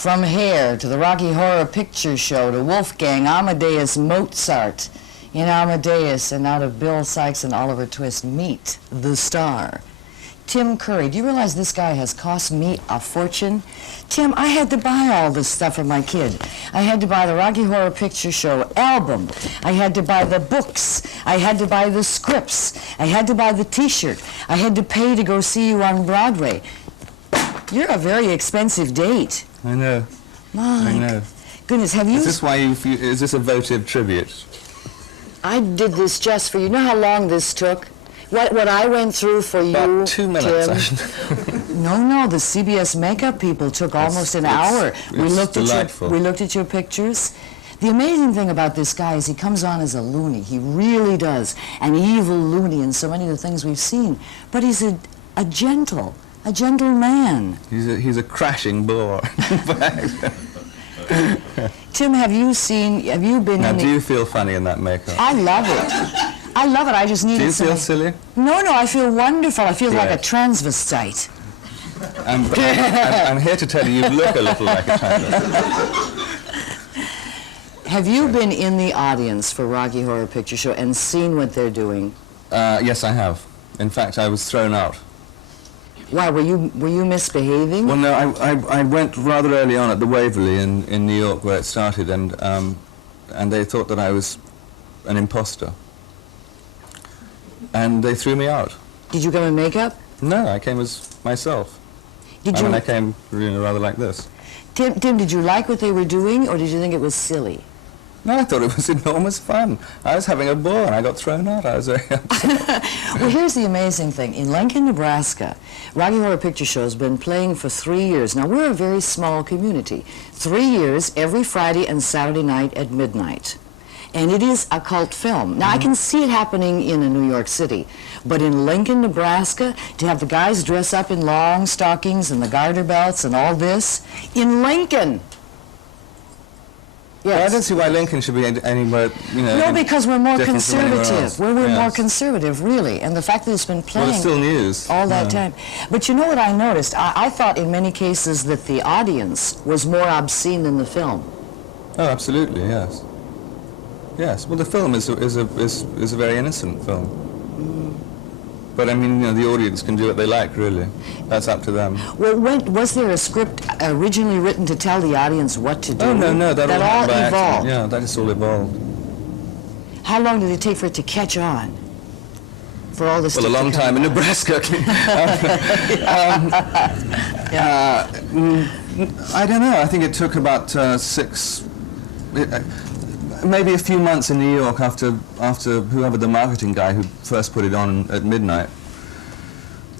From Hair to the Rocky Horror Picture Show to Wolfgang Amadeus Mozart in Amadeus, and out of Bill Sikes and Oliver Twist, meet the star. Tim Curry. Do you realize this guy has cost me a fortune? Tim, I had to buy all this stuff for my kid. I had to buy the Rocky Horror Picture Show album. I had to buy the books. I had to buy the scripts. I had to buy the T-shirt. I had to pay to go see you on Broadway. You're a very expensive date. I know. My I know. Goodness, have you... Is this why is this a votive tribute? I did this just for you. You know how long this took? What I went through for you, About 2 minutes. Tim. No, the CBS makeup people took almost an hour. We looked at your pictures. The amazing thing about this guy is he comes on as a loony. He really does. An evil loony in so many of the things we've seen. But he's a gentle man. He's a crashing bore. Tim, have you been now, in do you feel funny in that makeup? I love it. I love it. I just need. Do you feel silly? No, I feel wonderful. I feel like a transvestite. I'm here to tell you, you look a little like a transvestite. Have you been in the audience for Rocky Horror Picture Show and seen what they're doing? Yes, I have. In fact, I was thrown out. Why, were you misbehaving? Well, no, I went rather early on at the Waverly in New York where it started, and they thought that I was an imposter. And they threw me out. Did you come in makeup? No, I came as myself. I came rather like this. Tim, did you like what they were doing, or did you think it was silly? No, I thought it was enormous fun. I was having a ball and I got thrown out. I was very upset. Well, here's the amazing thing. In Lincoln, Nebraska, Rocky Horror Picture Show has been playing for 3 years. Now, we're a very small community. 3 years, every Friday and Saturday night at midnight. And it is a cult film. Now, I can see it happening in New York City, but in Lincoln, Nebraska, to have the guys dress up in long stockings and the garter belts and all this, in Lincoln. Yes. Well, I don't see why Lincoln should be anywhere, No, because we're more conservative. We're more conservative, really. And the fact that it's been playing... Well, it's still news. All that time. But you know what I noticed? I thought in many cases that the audience was more obscene than the film. Oh, absolutely, yes. Yes, well, the film is a very innocent film. But I mean, the audience can do what they like, really. That's up to them. Well, was there a script originally written to tell the audience what to do? Oh, no, that all evolved. Yeah, that just all evolved. How long did it take for it to catch on? For all this? Well, a long time in Nebraska. I don't know. I think it took about maybe a few months in New York after whoever the marketing guy who first put it on at midnight.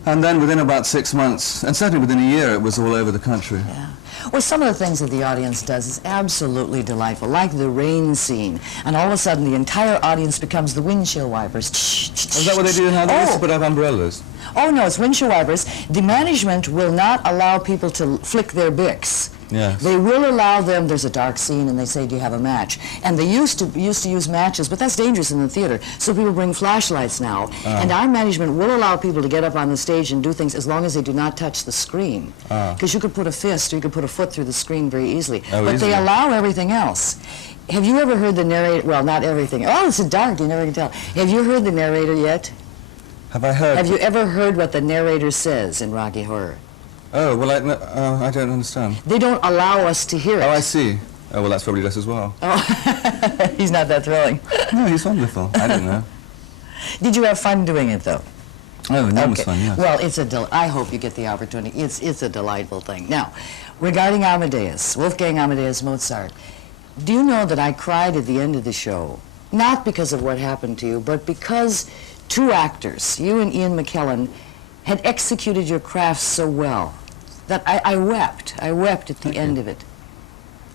And then within about 6 months, and certainly within a year, it was all over the country. Yeah. Well, some of the things that the audience does is absolutely delightful, like the rain scene. And all of a sudden, the entire audience becomes the windshield wipers. Is that what they do now? They used to put up umbrellas. Oh, no, it's windshield wipers. The management will not allow people to flick their Bics. Yes. They will allow them, there's a dark scene, and they say, do you have a match? And they used to use matches, but that's dangerous in the theater, so people bring flashlights now. And our management will allow people to get up on the stage and do things as long as they do not touch the screen. Because you could put a fist or you could put a foot through the screen very easily. But they allow everything else. Have you ever heard the narrator, well, not everything. Oh, it's dark, you never can tell. Have you heard the narrator yet? Have I heard? Have you ever heard what the narrator says in Rocky Horror? Oh, well, I don't understand. They don't allow us to hear it. Oh, I see. Oh, well, that's probably just as well. Oh, he's not that thrilling. No, he's wonderful. I don't know. Did you have fun doing it, though? Oh, enormous fun, yes. Well, I hope you get the opportunity. It's a delightful thing. Now, regarding Amadeus, Wolfgang Amadeus Mozart, do you know that I cried at the end of the show? Not because of what happened to you, but because two actors, you and Ian McKellen, had executed your craft so well that I wept. I wept at the end of it.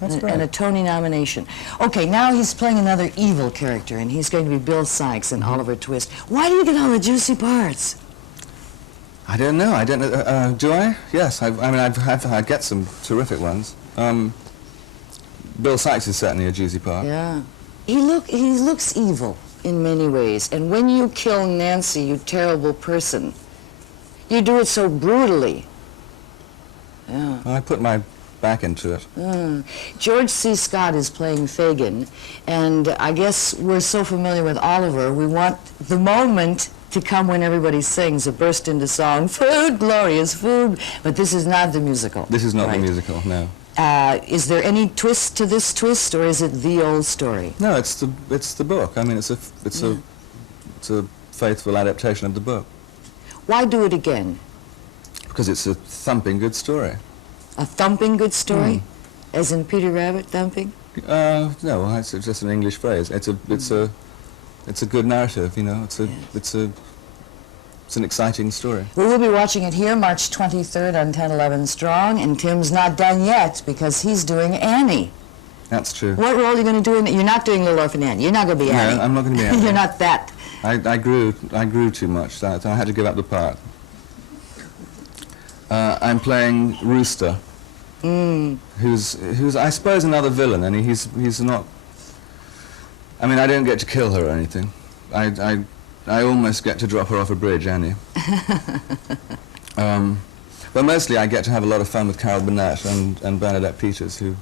That's great. And a Tony nomination. Okay, now he's playing another evil character, and he's going to be Bill Sikes and Oliver Twist. Why do you get all the juicy parts? I don't know. I don't know. Do I? Yes. I get some terrific ones. Bill Sikes is certainly a juicy part. Yeah. He looks evil in many ways, and when you kill Nancy, you terrible person, you do it so brutally. Yeah. I put my back into it. George C. Scott is playing Fagin, and I guess we're so familiar with Oliver, we want the moment to come when everybody sings, a burst into song, food, glorious food, but this is not the musical. This is not right? the musical, no. Is there any twist to this twist, or is it the old story? No, it's the book. I mean, it's a faithful adaptation of the book. Why do it again? Because it's a thumping good story. A thumping good story? As in Peter Rabbit thumping? No, it's just an English phrase. It's a good narrative, you know. It's an exciting story. We will be watching it here March 23rd on 10/11 Strong, and Tim's not done yet because he's doing Annie. That's true. What role are you going to do in it? You're not doing Little Orphan Annie. You're not going to be Annie. No, I'm not going to be Annie. You're not that. I grew too much, so I had to give up the part. I'm playing Rooster, who's I suppose another villain, and he's not. I mean, I don't get to kill her or anything. I almost get to drop her off a bridge, Annie. But mostly I get to have a lot of fun with Carol Burnett and Bernadette Peters, who...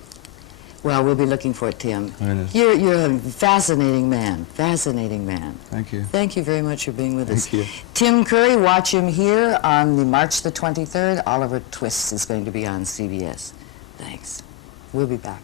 Well, we'll be looking for it, Tim. Really? You're a fascinating man. Fascinating man. Thank you. Thank you very much for being with us. Thank you. Tim Curry, watch him here on the March the 23rd. Oliver Twist is going to be on CBS. Thanks. We'll be back.